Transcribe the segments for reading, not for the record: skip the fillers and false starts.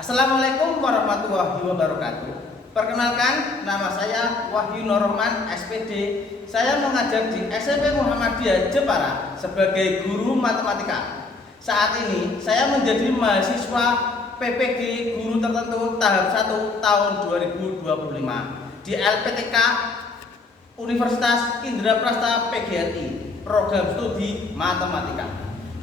Assalamualaikum warahmatullahi wabarakatuh. Perkenalkan, nama saya Wahyu Norohman, SPD. Saya mengajar di SMP Muhammadiyah Jepara sebagai guru matematika. Saat ini saya menjadi mahasiswa PPG Guru Tertentu tahap 1 tahun 2025 di LPTK Universitas Indraprasta PGRI, program studi matematika.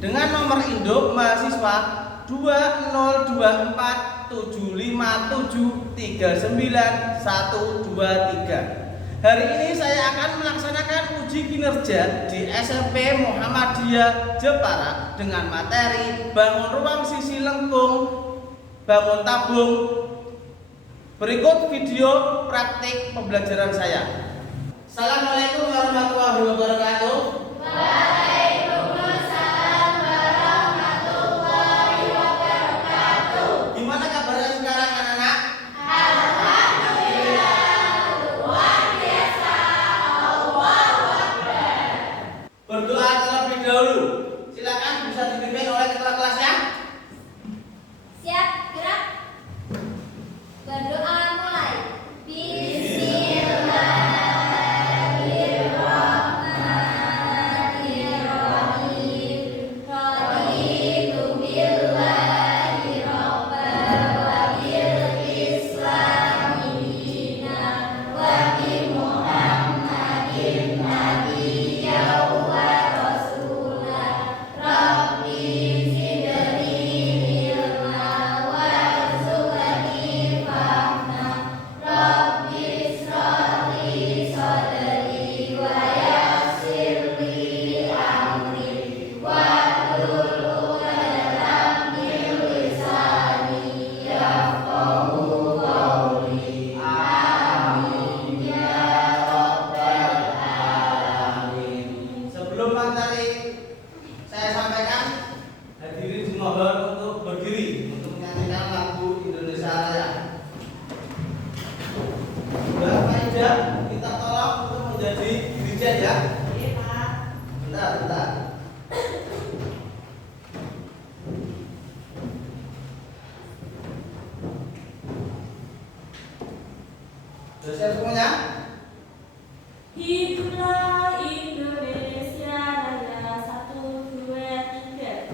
Dengan nomor induk mahasiswa 202577391123. Hari ini saya akan melaksanakan uji kinerja di SMP Muhammadiyah Jepara dengan materi bangun ruang sisi lengkung, bangun tabung. Berikut video praktik pembelajaran saya. Assalamualaikum warahmatullahi wabarakatuh. Berdoa terlebih dahulu. Silakan bisa dipimpin oleh kepala kelasnya. Siap, gerak. Berdoa mulai. Bismillahirrahmanirrahim. Raditu billahi rabban wa bil islami dinan wa bi Muhammadin nabiyyan wa rasulan. Rabbi zidni ilma warzuqni fahma. Rabbi ishrah li sadri wa yassir li amri wahlul 'uqdatam min lisani yafqahu qawli. Amin ya rabbal alamin. Sebelum materi saya sampaikan, hadirin dimohon untuk berdiri untuk menyanyikan lagu Indonesia Raya. Mbak Maida, kita tolong untuk menjadi dirijen ya. Bentar. Sudah siap semuanya? Hiduplah Indonesia Raya, 1, 2, 3.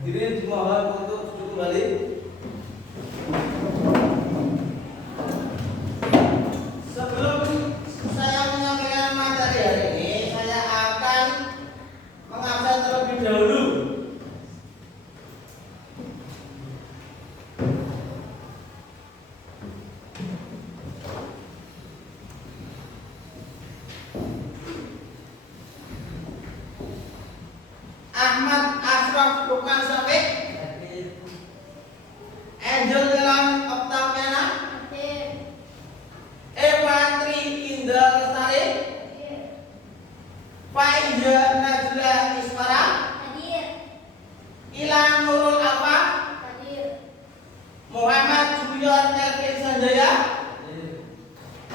Hadirin dimohon untuk duduk kembali. Sebelum saya menyampaikan materi hari ini, saya akan mengabsen terlebih dahulu. Ahmad Ashraf bukan Syafiq.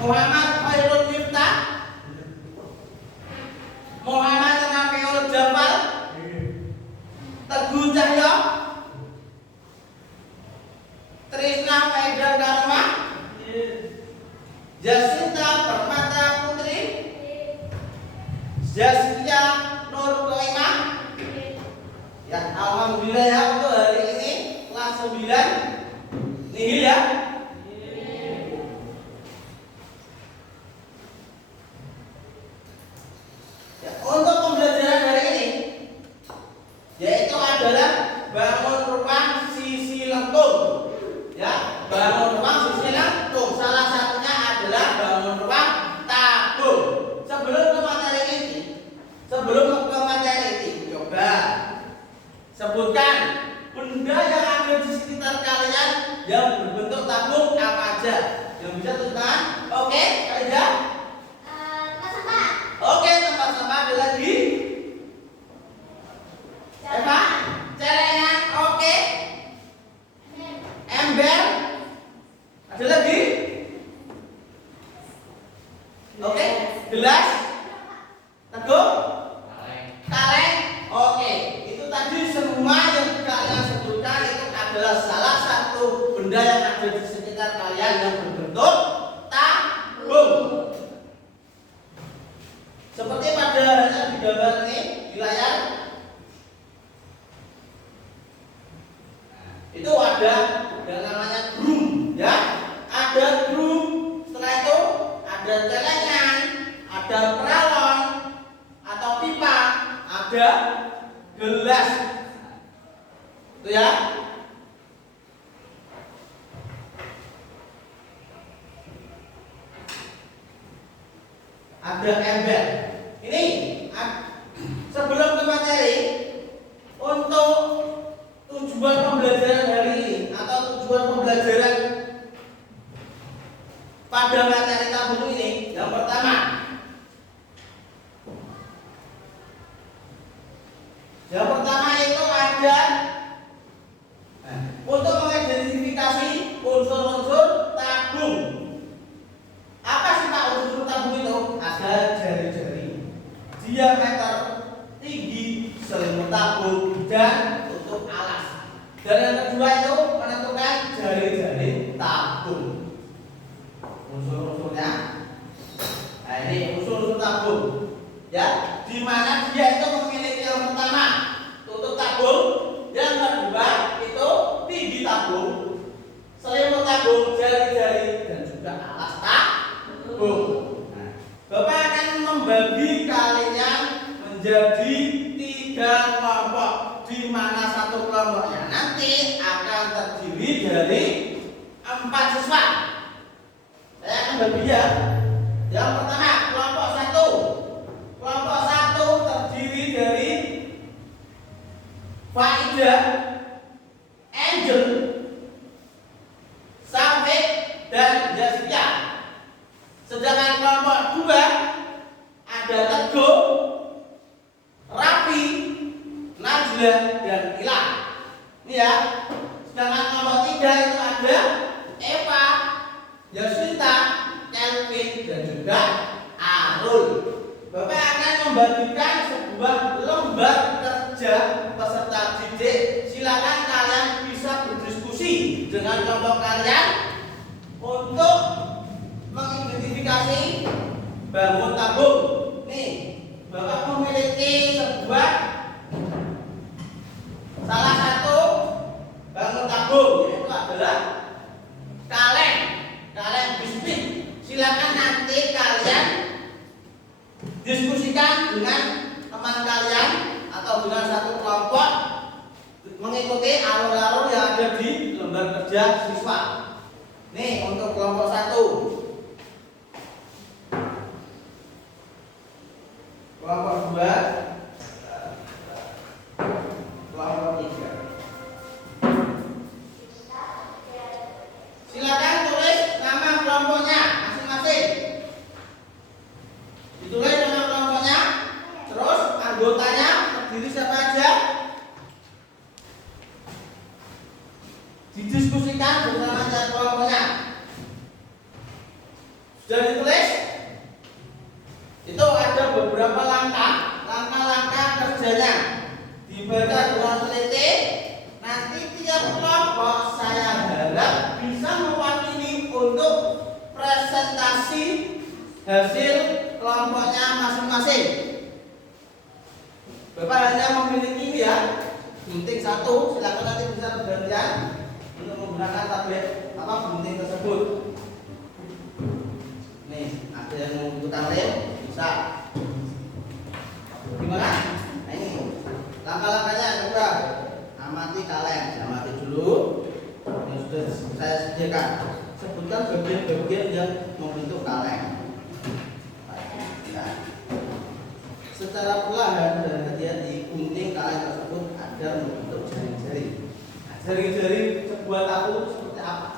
Muhammad Khairul Miftah, Muhammad Rafiul Jamal, Teguh Cahyo, Trisna Faida Karma, Jasinta Permata Putri, Jaskia Nur Koimah. Ya, alhamdulillah ya untuk hari ini kelas 9 nihil ya. Ya, untuk pembelajaran hari ini yaitu adalah bangun rumah sisi lengkung. Ya, bangun rumah sisi lengkung. Salah satunya adalah bangun rumah tabung. Sebelum ke materi ini, coba sebutkan benda yang ada di sekitar kalian yang berbentuk tabung apa aja. Yang bisa tulisan. Oke, Aida? Tempat sampah. Oke, tempat sampah. Ada lagi? Eva? Celengan. Oke. Ember. Ada lagi? Oke. Gelas. Teguh. Kaleng. Oke. Itu tadi semua yang kalian sebutkan itu adalah salah satu benda yang ada di sekitar kalian yang berbentuk tabung. Seperti pada yang di gambar ini di layar. Itu ada yang namanya drum, ya. Ada drum, setelah itu ada celengan, ada peralon atau pipa, ada gelas. Itu ya. Ada ember. Ini sebelum ke materi, untuk tujuan pembelajaran hari ini atau tujuan pembelajaran pada materi tabung ini, yang pertama, itu ada untuk mengidentifikasi unsur-unsur tabung. Apa sih Pak unsur tabung itu? Ada jari-jari, diameter, tinggi, selimut tabung, dan tutup alas. Dan yang kedua itu menentukan jari-jari tabung. Unsur-unsurnya. Nah, ini unsur-unsur tabung. Ya, di mana dia itu memiliki yang pertama tutup tabung, yang kedua itu tinggi tabung, selimut tabung, jari-jari, dan juga alas tabung. Nah, Bapak akan membagi kalian menjadi 3 kelompok, di mana satu kelompoknya nanti akan terdiri dari 4 siswa. Saya akan bagi ya. Yang pertama kelompok 1. Kelompok 1 terdiri dari Faida, Angel, Safik, dan Jaskia. Sedangkan kelompok 2 ada Teguh, Rafi, Najla, dan Ila. Ini ya. Sedangkan kelompok 3 itu ada Eva, Yasinta, Kelvin, dan juga Arul. Bapak akan membagikan sebuah lembar kerja peserta didik. Silakan kalian bisa berdiskusi dengan kelompok kalian untuk mengidentifikasi bangun tabung. Nih, Bapak memiliki sebuah salah satu bangun tabung, yaitu adalah kaleng biskuit. Silakan nanti kalian diskusikan dengan teman kalian atau dengan satu kelompok mengikuti alur-alur yang ada di lembar kerja siswa. Nih untuk kelompok 1. Kelompok 2, kelompok 3. Silakan tulis nama kelompoknya masing-masing. Ditulis nama kelompoknya, terus anggotanya terdiri siapa aja, didiskusikan bersama kelompoknya. Jadi tulis itu ada beberapa langkah kerjanya. Dibaca dengan teliti. Nanti tiap kelompok saya harap bisa mewakili untuk presentasi hasil kelompoknya masing-masing. Bapak hanya memiliki ini ya, gunting satu. Silakan nanti bisa bergantian untuk menggunakan tablet gunting tersebut. Nih, ada yang membutuhkan lem, bisa. Gimana? Nah ini langkah-langkahnya coba. Amati kaleng, amati dulu. Yang sudah saya sediakan. Sebutkan bagian-bagian yang membentuk kaleng. Nah, secara perlahan dan hati-hati gunting kaleng tersebut agar membentuk jaring-jaring. Nah, jaring-jaring sebuah tahu seperti apa?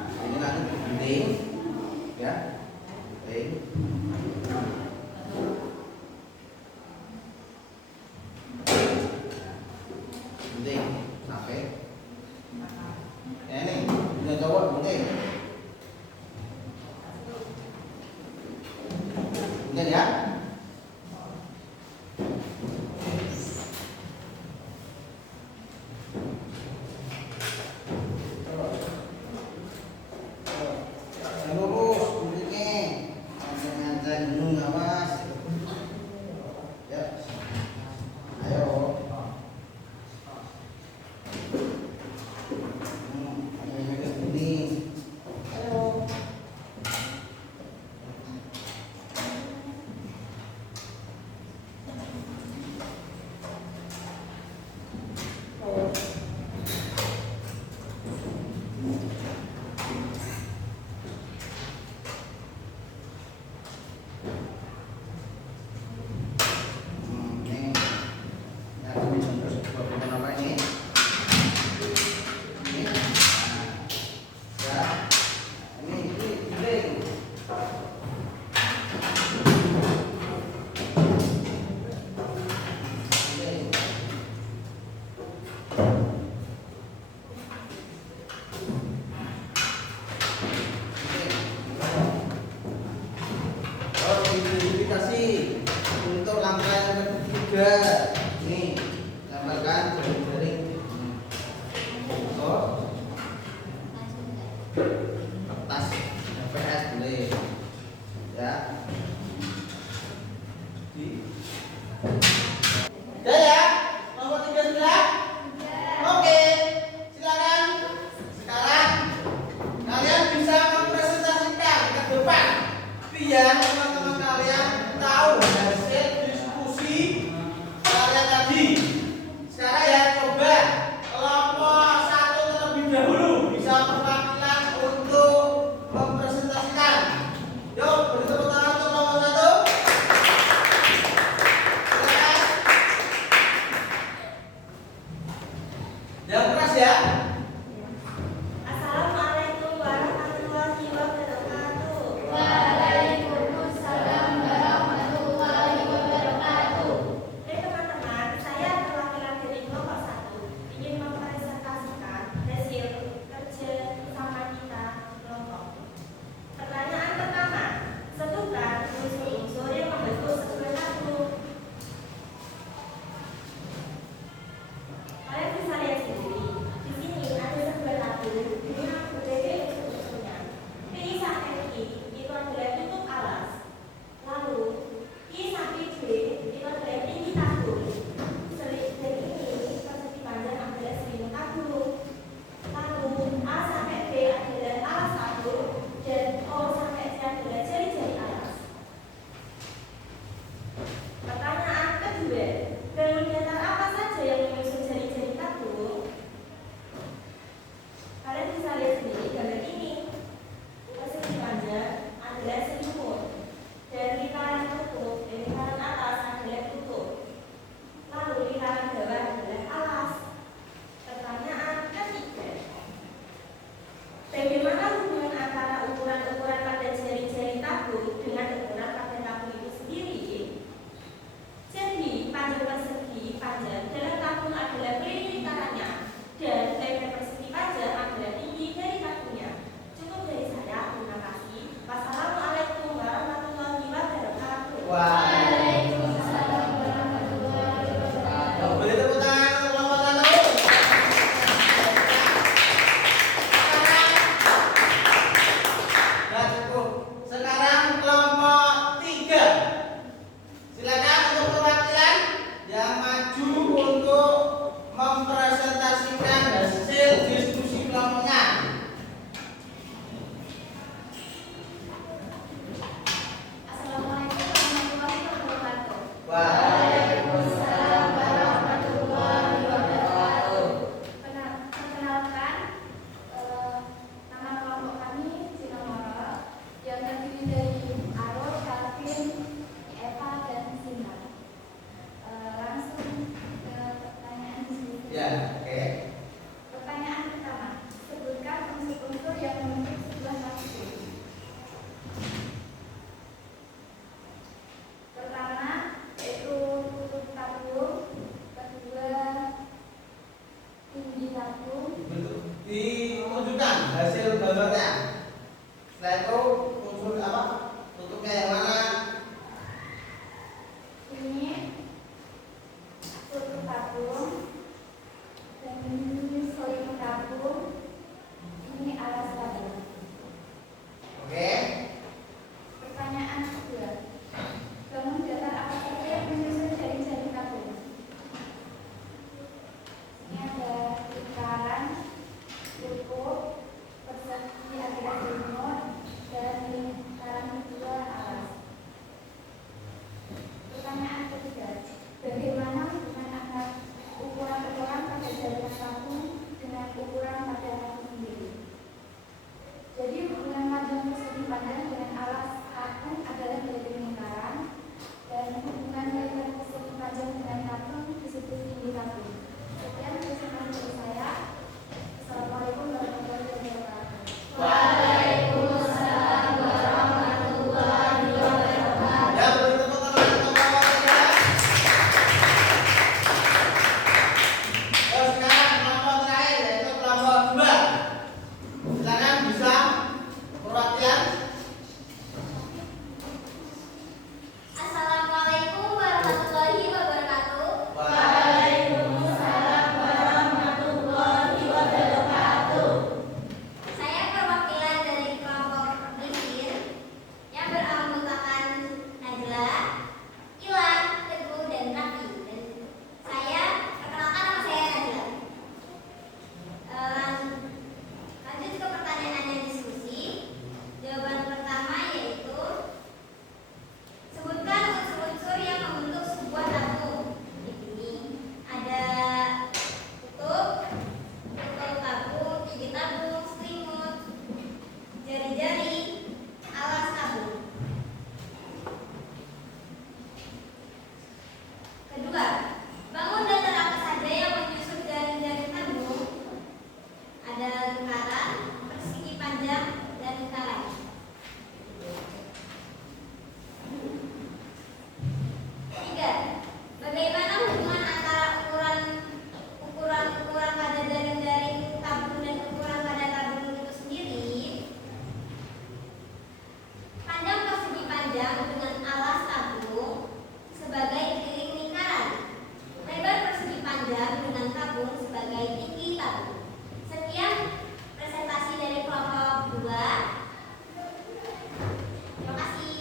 Nah, ini nanti gunting, ya, gunting. Gunting sampai. Ya ini, punya cowok gunting. Gunting ya. Untuk langkah yang ketiga, nih gambarkan jaring-jaring. Kertas FPS boleh, ya. Udah ya, nomor 3 sudah? Oke, silakan. Sekarang kalian bisa mempresentasikan ke depan biar teman-teman kalian tahu hasil diskusi kalian tadi. Sekarang ya coba kelompok 1 terlebih dahulu bisa perwakilan untuk mempresentasikan. Yuk, beri tepuk tangan untuk kelompok 1. Silakan. Yang keras ya. Assalamualaikum warahmatullahi wabarakatuh. Waalaikumsalam warahmatullahi wabarakatuh. Teman-teman, saya perwakilan dari kelompok 1 ingin mempresentasikan hasil kerja sama kita kelompok. Pertanyaan pertama, sebutkan unsur-unsur yang membentuk sebuah kartu. Kalian bisa lihat sendiri. Di sini Oke. Pertanyaan pertama, sebutkan unsur-unsur yang membentuk sebuah tabung. Pertama, yaitu tutup tabung. Kedua, tinggi tabung. Ditunjukkan hasil gambarnya. Setelah itu unsur apa? Tutupnya yang mana? Ini tutup tabung. Dan ini selimut tabung. Ini alas tabung. Oke. Pertanyaan kedua, bangun datar apa saja yang menyusun jaring-jaring tabung? Ini ada lingkaran, cukup, persegi agak remote, dan lingkaran kedua alas. Pertanyaan ketiga, bagaimana hubungan antara ukuran ukuran pada jaringan tabung dengan ukuran pada tabung sendiri? Jadi hubungan panjang persegi panjang dengan alas tabung adalah dari lingkaran, dan hubungan lebar persegi panjang dengan tabung disebut tinggi tabung. Sekian presentasi dari saya. Assalamualaikum warahmatullahi wabarakatuh. Waalaikumsalam warahmatullahi wabarakatuh. Ya, beri tepuk tangan untuk Bapak ya. Sekarang kelompok terakhir yaitu kelompok 2. Silakan bisa perwakilan. Assalamualaikum warahmatullahi wabarakatuh. Waalaikumsalam warahmatullahi wabarakatuh. Saya perwakilan dari kelompok Lisir yang beranggotakan Najla, Ila, Teguh, dan Raffi. Dan saya perkenalkan nama saya Najla. Lanjut ke pertanyaan yang diskusi. Jawaban pertama yaitu sebutkan unsur-unsur yang membentuk sebuah tabung. Di sini ada tutup tabung, gigi tabung, selimut, jari-jari, alas tabung. Kedua, bangun datar apa saja yang menyusun jaring-jaring tabung. Ada lingkaran, persegi panjang, dan lingkaran. Tiga, bagaimana hubungan antara ukuran pada jaring-jaring tabung dan ukuran pada tabung itu sendiri? Panjang persegi panjang dengan alas tabung sebagai keliling lingkaran. Lebar persegi panjang dengan tabung sebagai tinggi tabung. Sekian presentasi dari kelompok 2. Terima kasih.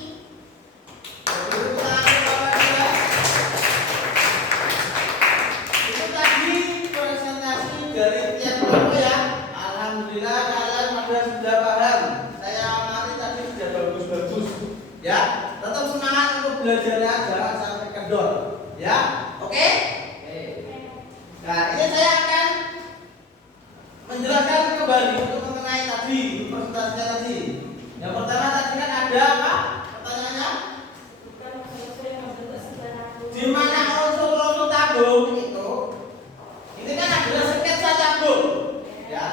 Tepuk tangan Bapak ya. Itu tadi presentasi dari tiap kelompok ya. Alhamdulillah kalian sudah paham. Saya amati tadi sudah bagus-bagus. Ya, tetap semangat untuk belajarnya, jangan sampai kendor. Ya, oke? Nah, ini saya akan menjelaskan kembali untuk mengenai tadi presentasinya tadi. Yang pertama tadi kan ada apa? Pertanyaannya? Bukan unsur yang membentuk sebuah tabung. Di mana unsur-unsur tabung itu? Ini kan adalah sketsa tabung, ya.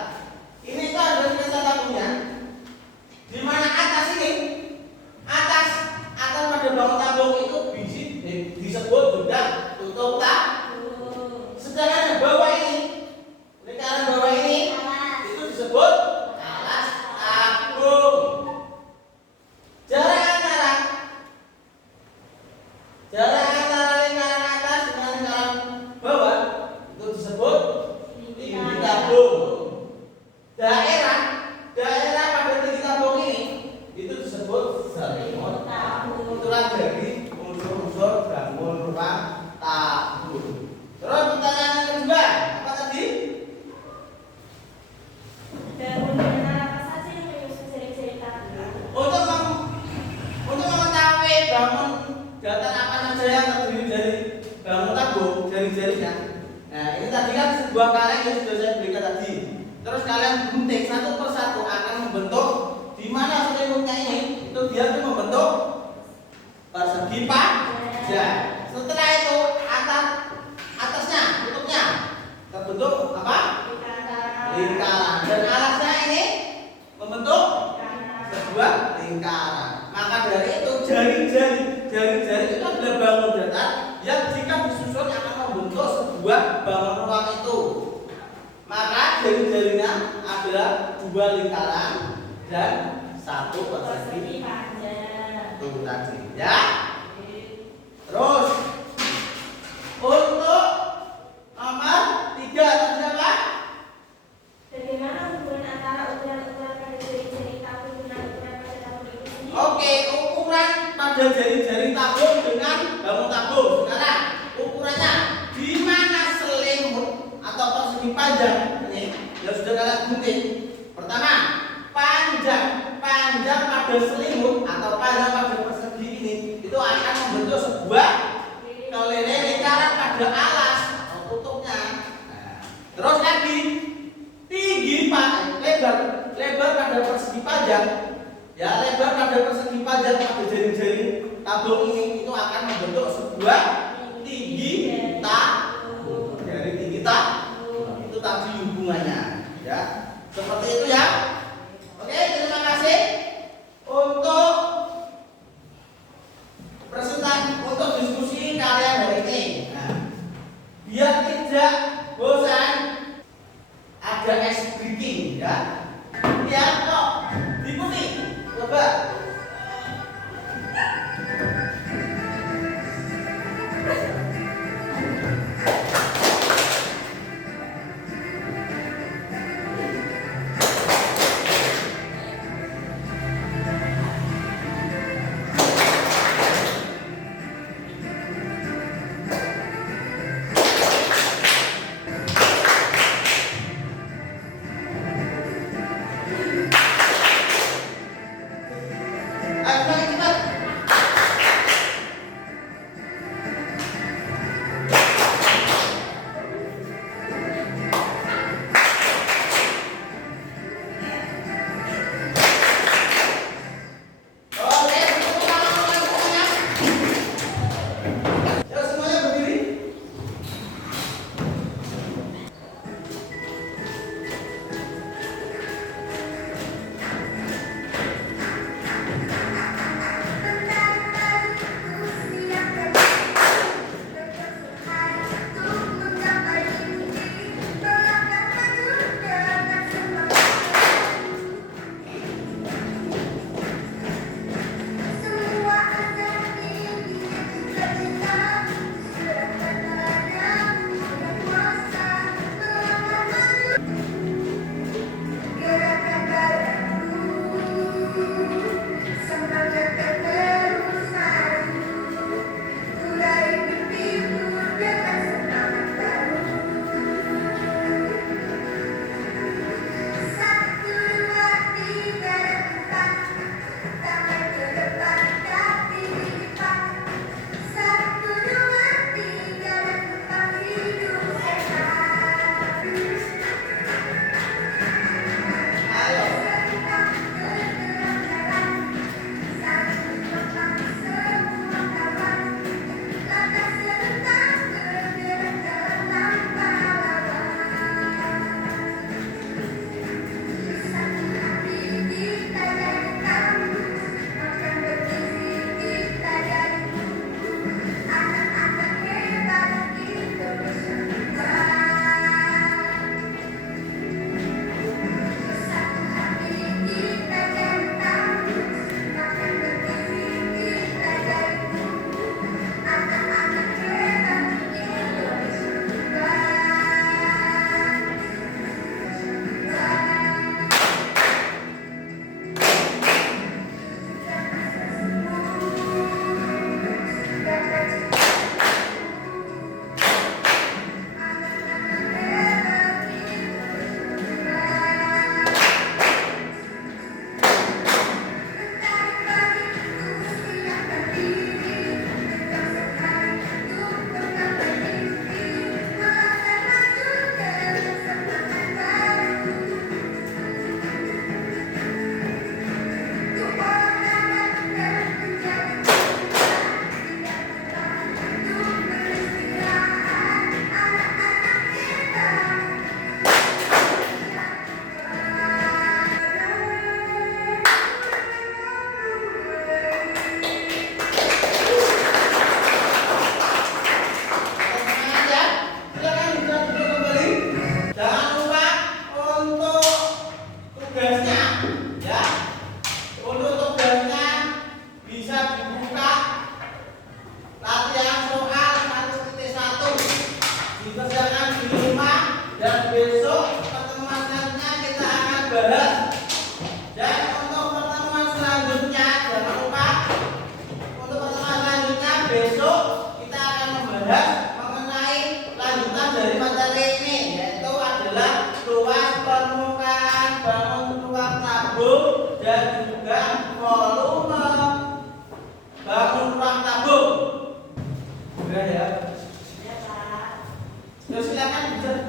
Ini itu adalah sketsa tabungnya. Di mana atas ini, atas pada bangun tabung itu disebut juga tutup tabung. Sedangkan yang bawah ini, lingkaran bawah ini itu disebut alas tabung. Jarak antara lingkaran atas dengan lingkaran bawah itu disebut tinggi tabung. Daerah pada tinggi tabung ini itu disebut selimut tabung. Itulah dari unsur-unsur bangun rumah tabung. Terus pertanyaan yang kedua, apa tadi? Dan hubungan apa saja yang menyusun jaring-jaring tabung? Untuk mengetahui bangun datar apa saja yang terdiri dari bangun tabung, jari-jarinya. Nah, ini tadi kan sebuah kaleng yang sudah saya berikan tadi. Terus kalian gunting satu persatu akan membentuk di mana selimutnya ini itu dia tuh membentuk persegi panjang. Setelah itu atasnya tutupnya berbentuk apa? Lingkaran. Dan alasnya ini membentuk sebuah lingkaran. Maka dari itu jari-jari itu adalah bangun datar yang jika disusun akan membentuk sebuah bangun ruang itu. Maka jari-jarinya adalah dua lingkaran dan satu persegi panjang. Itu tadi ya. Terus untuk nomor 3 apa? Bagaimana hubungan antara ukuran-ukuran pada jari-jari tabung dengan ukuran pada tabung itu sendiri? Oke, ukuran pada jari-jari tabung dengan bangun tabung. Sekarang ukurannya di mana selimut atau persegi panjang ini yang sudah kalian gunting. Pertama, panjang pada selimut atau panjang pada persegi ini itu akan membentuk sebuah kelilin lingkaran pada alas atau tutupnya. Nah, terus lagi tinggi lebar pada persegi panjang. Ya, lebar pada persegi panjang pada jari-jari tabung ini itu akan membentuk sebuah tinggi tabung. Dari tinggi tabung itu tadi hubungannya, ya. Seperti itu ya. Oke, terima kasih untuk presentasi untuk diskusi kalian hari ini. Nah, biar tidak bosan ada ice breaking ya. Ya, kok diikuti. Coba.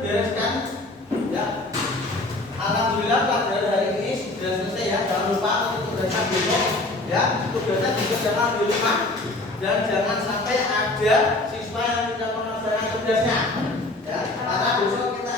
bereskan ya. Alhamdulillah pelajaran hari ini sudah selesai ya. Jangan lupa untuk tugasnya besok ya. Tugasnya juga jangan di rumah dan jangan sampai ada siswa yang tidak mengerjakan tugasnya ya. Karena besok kita